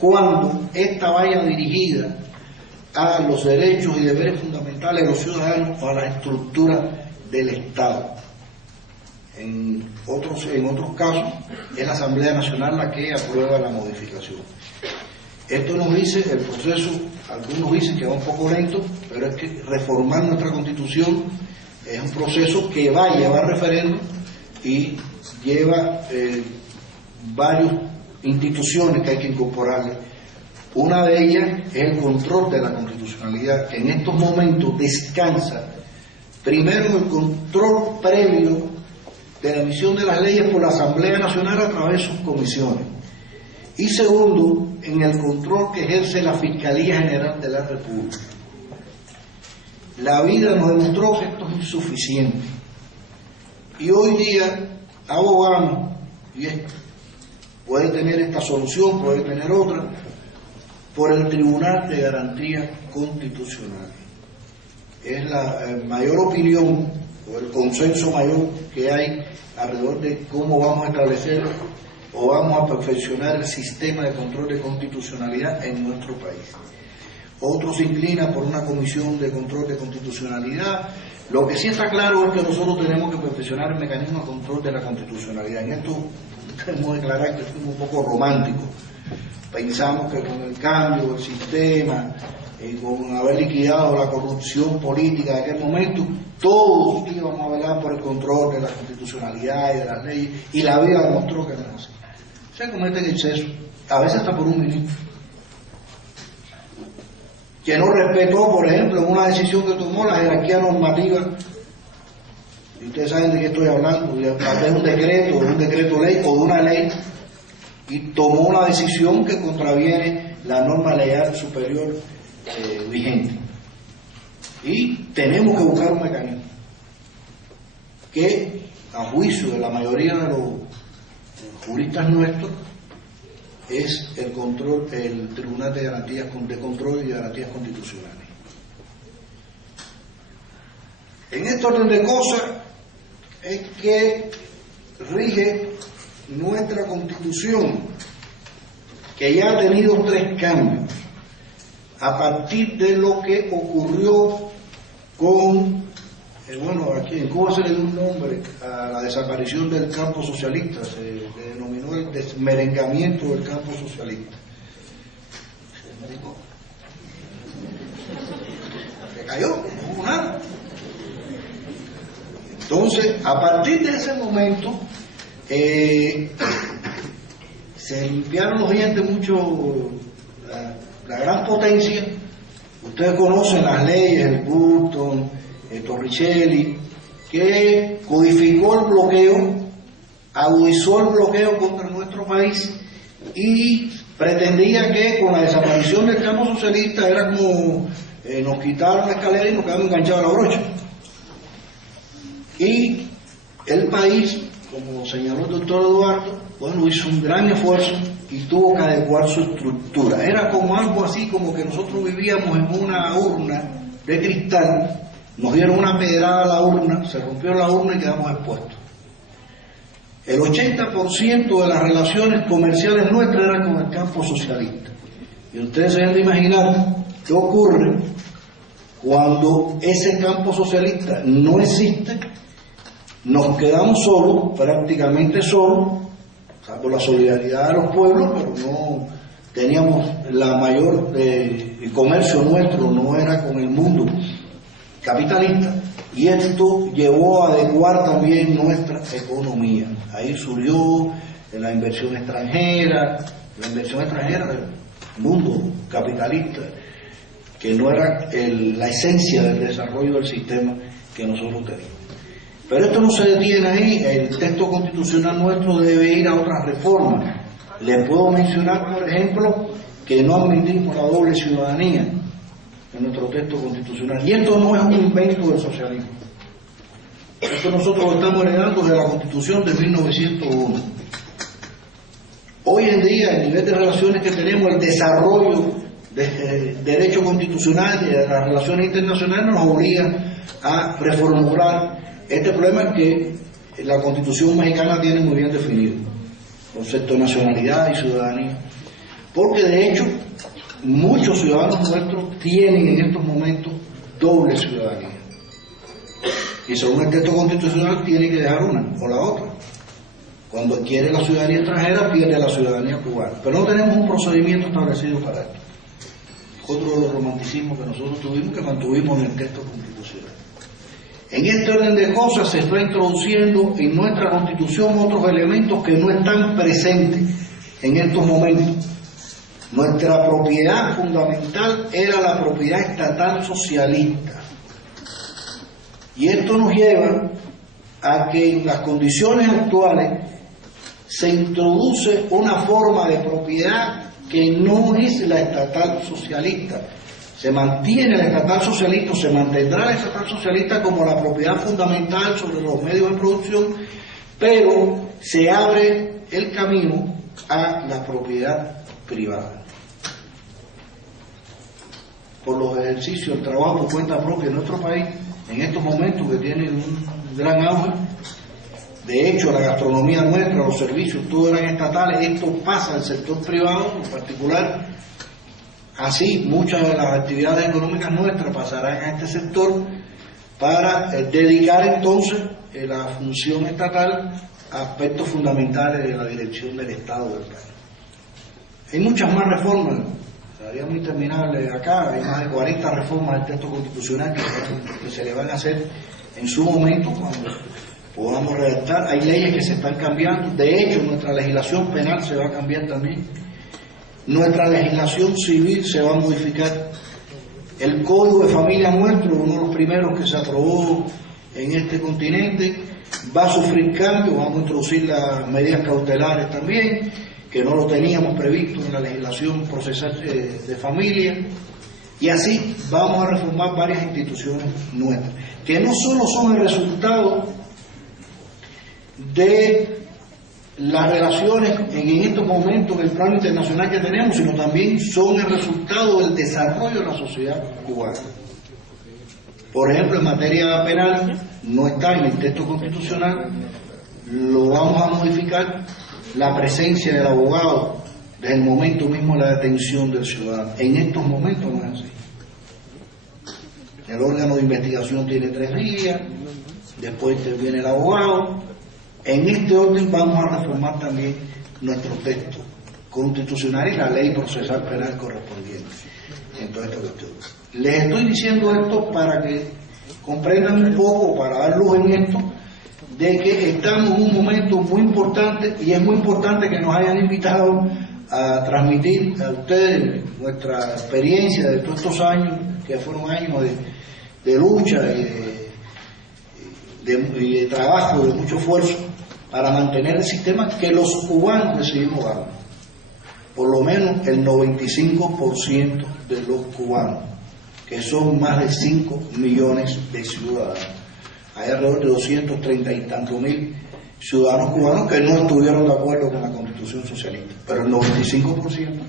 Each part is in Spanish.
cuando esta vaya dirigida a los derechos y deberes fundamentales de los ciudadanos o a la estructura del Estado. En otros casos es la Asamblea Nacional la que aprueba la modificación. Esto nos dice el proceso, algunos dicen que va un poco lento, pero es que reformar nuestra Constitución es un proceso que va a llevar referéndum y lleva varias instituciones que hay que incorporarle. Una de ellas es el control de la constitucionalidad, que en estos momentos descansa primero en el control previo de la emisión de las leyes por la Asamblea Nacional a través de sus comisiones, y segundo en el control que ejerce la Fiscalía General de la República. La vida nos demostró que esto es insuficiente y hoy día abogamos, y esto puede tener esta solución, puede tener otra, por el Tribunal de Garantías Constitucionales. Es la mayor opinión o el consenso mayor que hay alrededor de cómo vamos a establecer o vamos a perfeccionar el sistema de control de constitucionalidad en nuestro país. Otros se inclinan por una comisión de control de constitucionalidad. Lo que sí está claro es que nosotros tenemos que perfeccionar el mecanismo de control de la constitucionalidad. En esto tenemos que declarar que fuimos un poco románticos. Pensamos que con el cambio del sistema, con haber liquidado la corrupción política de aquel momento, todos íbamos a velar por el control de la constitucionalidad y de las leyes, y la vida demostró que no es así. Se cometen excesos, a veces hasta por un ministro, que no respetó, por ejemplo, una decisión que tomó la jerarquía normativa, y ustedes saben de qué estoy hablando, de un decreto, de un decreto ley o de una ley, y tomó una decisión que contraviene la norma legal superior vigente. Y tenemos que buscar un mecanismo que, a juicio de la mayoría de los juristas nuestros, es el control, el Tribunal de Garantías de Control y de Garantías Constitucionales. En este orden de cosas es que rige nuestra Constitución, que ya ha tenido 3 cambios a partir de lo que ocurrió con, aquí en Cuba se le dio un nombre a la desaparición del campo socialista, se le denominó el desmerengamiento del campo socialista. Se cayó, no hubo nada. Entonces, a partir de ese momento, se limpiaron los dientes mucho, la gran potencia. Ustedes conocen las leyes, el Burton, el Torricelli, que codificó el bloqueo, agudizó el bloqueo contra nuestro país y pretendía que con la desaparición del campo socialista era como nos quitaron la escalera y nos quedamos enganchados a la brocha. Y el país, como señaló el doctor Eduardo, hizo un gran esfuerzo y tuvo que adecuar su estructura. Era como algo así como que nosotros vivíamos en una urna de cristal, nos dieron una pedrada a la urna, se rompió la urna y quedamos expuestos. El 80% de las relaciones comerciales nuestras eran con el campo socialista. Y ustedes se deben de imaginar qué ocurre cuando ese campo socialista no existe. Nos quedamos solos, prácticamente solos, por la solidaridad de los pueblos, pero no teníamos la mayor, el comercio nuestro no era con el mundo capitalista, y esto llevó a adecuar también nuestra economía. Ahí surgió la inversión extranjera del mundo capitalista, que no era la esencia del desarrollo del sistema que nosotros teníamos. Pero esto no se detiene ahí. El texto constitucional nuestro debe ir a otras reformas. Les puedo mencionar, por ejemplo, que no admitimos la doble ciudadanía en nuestro texto constitucional. Y esto no es un invento del socialismo. Esto nosotros lo estamos heredando de la Constitución de 1901. Hoy en día, el nivel de relaciones que tenemos, el desarrollo del derecho constitucional y de las relaciones internacionales nos obliga a reformular este problema que la Constitución mexicana tiene muy bien definido, concepto de nacionalidad y ciudadanía. porque de hecho muchos ciudadanos nuestros tienen en estos momentos doble ciudadanía. Y según el texto constitucional tiene que dejar una o la otra. Cuando adquiere la ciudadanía extranjera pierde la ciudadanía cubana. Pero no tenemos un procedimiento establecido para esto. Otro de los romanticismos que nosotros tuvimos, que mantuvimos en el texto constitucional. En este orden de cosas se está introduciendo en nuestra Constitución otros elementos que no están presentes en estos momentos. Nuestra propiedad fundamental era la propiedad estatal socialista. Y esto nos lleva a que en las condiciones actuales se introduce una forma de propiedad que no es la estatal socialista. Se mantiene la estatal socialista, se mantendrá la estatal socialista como la propiedad fundamental sobre los medios de producción, pero se abre el camino a la propiedad privada. Por los ejercicios del trabajo por cuenta propia en nuestro país, en estos momentos que tienen un gran auge, de hecho la gastronomía nuestra, los servicios, todos eran estatales, esto pasa al sector privado en particular. Así, muchas de las actividades económicas nuestras pasarán a este sector para dedicar entonces la función estatal a aspectos fundamentales de la dirección del Estado del país. Hay muchas más reformas, sería muy interminable acá, hay más de 40 reformas del texto constitucional que se le van a hacer en su momento cuando podamos redactar. Hay leyes que se están cambiando, de hecho nuestra legislación penal se va a cambiar también. Nuestra legislación civil se va a modificar. El Código de Familia nuestro, uno de los primeros que se aprobó en este continente, va a sufrir cambios. Vamos a introducir las medidas cautelares también, que no lo teníamos previsto en la legislación procesal de familia. Y así vamos a reformar varias instituciones nuestras, que no solo son el resultado de las relaciones en estos momentos del plano internacional que tenemos, sino también son el resultado del desarrollo de la sociedad cubana. Por ejemplo, en materia penal, no está en el texto constitucional, lo vamos a modificar, la presencia del abogado desde el momento mismo de la detención del ciudadano. En estos momentos no es así. El órgano de investigación tiene 3 días, después interviene el abogado. En este orden vamos a reformar también nuestro texto constitucional y la ley procesal penal correspondiente en toda esta cuestión. Les estoy diciendo esto para que comprendan un poco, para dar luz en esto, de que estamos en un momento muy importante, y es muy importante que nos hayan invitado a transmitir a ustedes nuestra experiencia de todos estos años, que fueron años de lucha y de trabajo, de mucho esfuerzo, para mantener el sistema que los cubanos decidimos dar. Por lo menos el 95% de los cubanos, que son más de 5 millones de ciudadanos. Hay alrededor de 230 y tantos mil ciudadanos cubanos que no estuvieron de acuerdo con la Constitución socialista, pero el 95%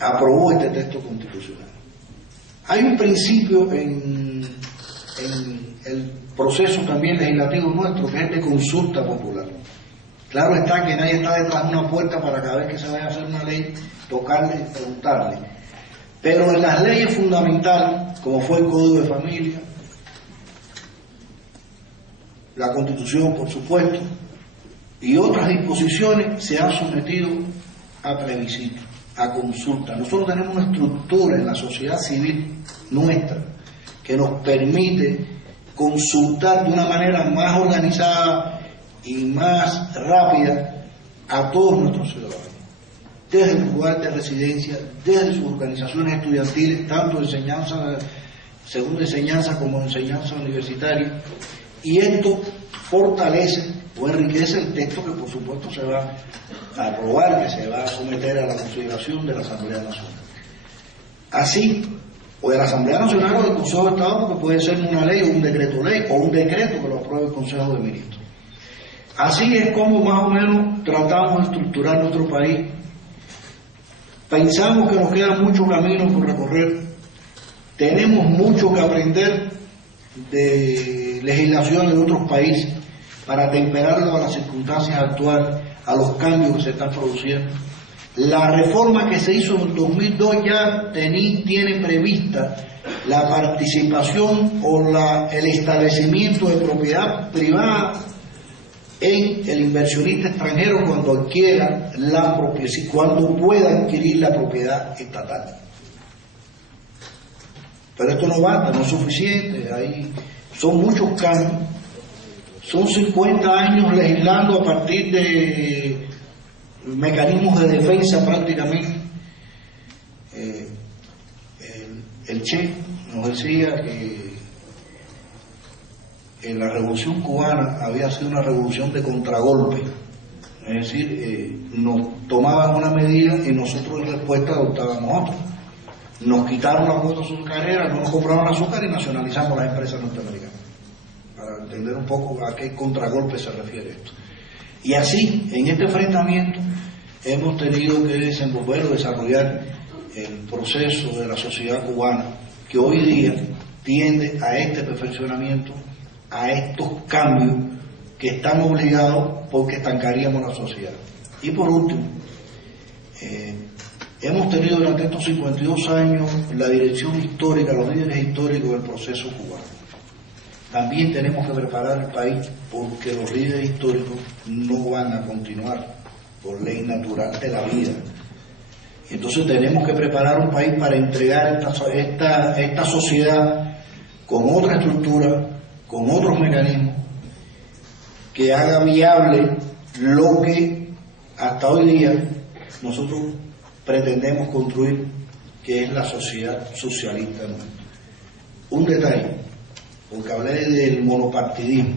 aprobó este texto constitucional. Hay un principio en el proceso también legislativo nuestro, que es de consulta popular. Claro está que nadie está detrás de una puerta para cada vez que se vaya a hacer una ley, tocarle y preguntarle. Pero en las leyes fundamentales, como fue el Código de Familia, la Constitución, por supuesto, y otras disposiciones, se han sometido a plebiscito, a consulta. Nosotros tenemos una estructura en la sociedad civil nuestra que nos permite consultar de una manera más organizada y más rápida a todos nuestros ciudadanos, desde el lugar de residencia, desde sus organizaciones estudiantiles, tanto de enseñanza, segunda enseñanza como enseñanza universitaria, y esto fortalece o enriquece el texto que por supuesto se va a aprobar, que se va a someter a la consideración de la Asamblea Nacional. Así, o de la Asamblea Nacional o del Consejo de Estado, porque puede ser una ley o un decreto ley, o un decreto que lo apruebe el Consejo de Ministros. Así es como más o menos tratamos de estructurar nuestro país. Pensamos que nos queda mucho camino por recorrer, tenemos mucho que aprender de legislación de otros países para temperarlo a las circunstancias actuales, a los cambios que se están produciendo. La reforma que se hizo en el 2002 ya tiene prevista la participación o el establecimiento de propiedad privada en el inversionista extranjero cuando adquiera cuando pueda adquirir la propiedad estatal. Pero esto no basta, no es suficiente, son muchos cambios, son 50 años legislando a partir de mecanismos de defensa prácticamente. El Che nos decía que en la Revolución Cubana había sido una revolución de contragolpe, es decir, nos tomaban una medida y nosotros en respuesta adoptábamos otra. Nos quitaron las cuotas azucareras, no nos compraron azúcar y nacionalizamos las empresas norteamericanas, para entender un poco a qué contragolpe se refiere esto. Y así, en este enfrentamiento, hemos tenido que desenvolver o desarrollar el proceso de la sociedad cubana, que hoy día tiende a este perfeccionamiento, a estos cambios que están obligados porque estancaríamos la sociedad. Y por último, hemos tenido durante estos 52 años la dirección histórica, los líderes históricos del proceso cubano. También tenemos que preparar el país porque los líderes históricos no van a continuar por ley natural de la vida. Entonces tenemos que preparar un país para entregar esta sociedad con otra estructura, con otros mecanismos, que haga viable lo que hasta hoy día nosotros pretendemos construir, que es la sociedad socialista nuestra. Un detalle, porque hablé del monopartidismo.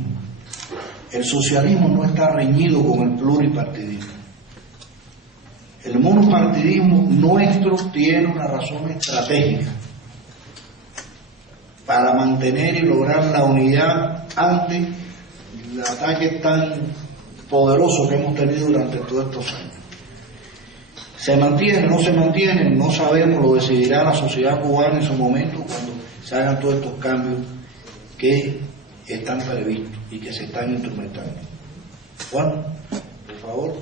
El socialismo no está reñido con el pluripartidismo. El monopartidismo nuestro tiene una razón estratégica para mantener y lograr la unidad ante el ataque tan poderoso que hemos tenido durante todos estos años. ¿Se mantiene, no se mantiene? No sabemos, lo decidirá la sociedad cubana en su momento cuando se hagan todos estos cambios que están previstos y que se están instrumentando. Juan, por favor.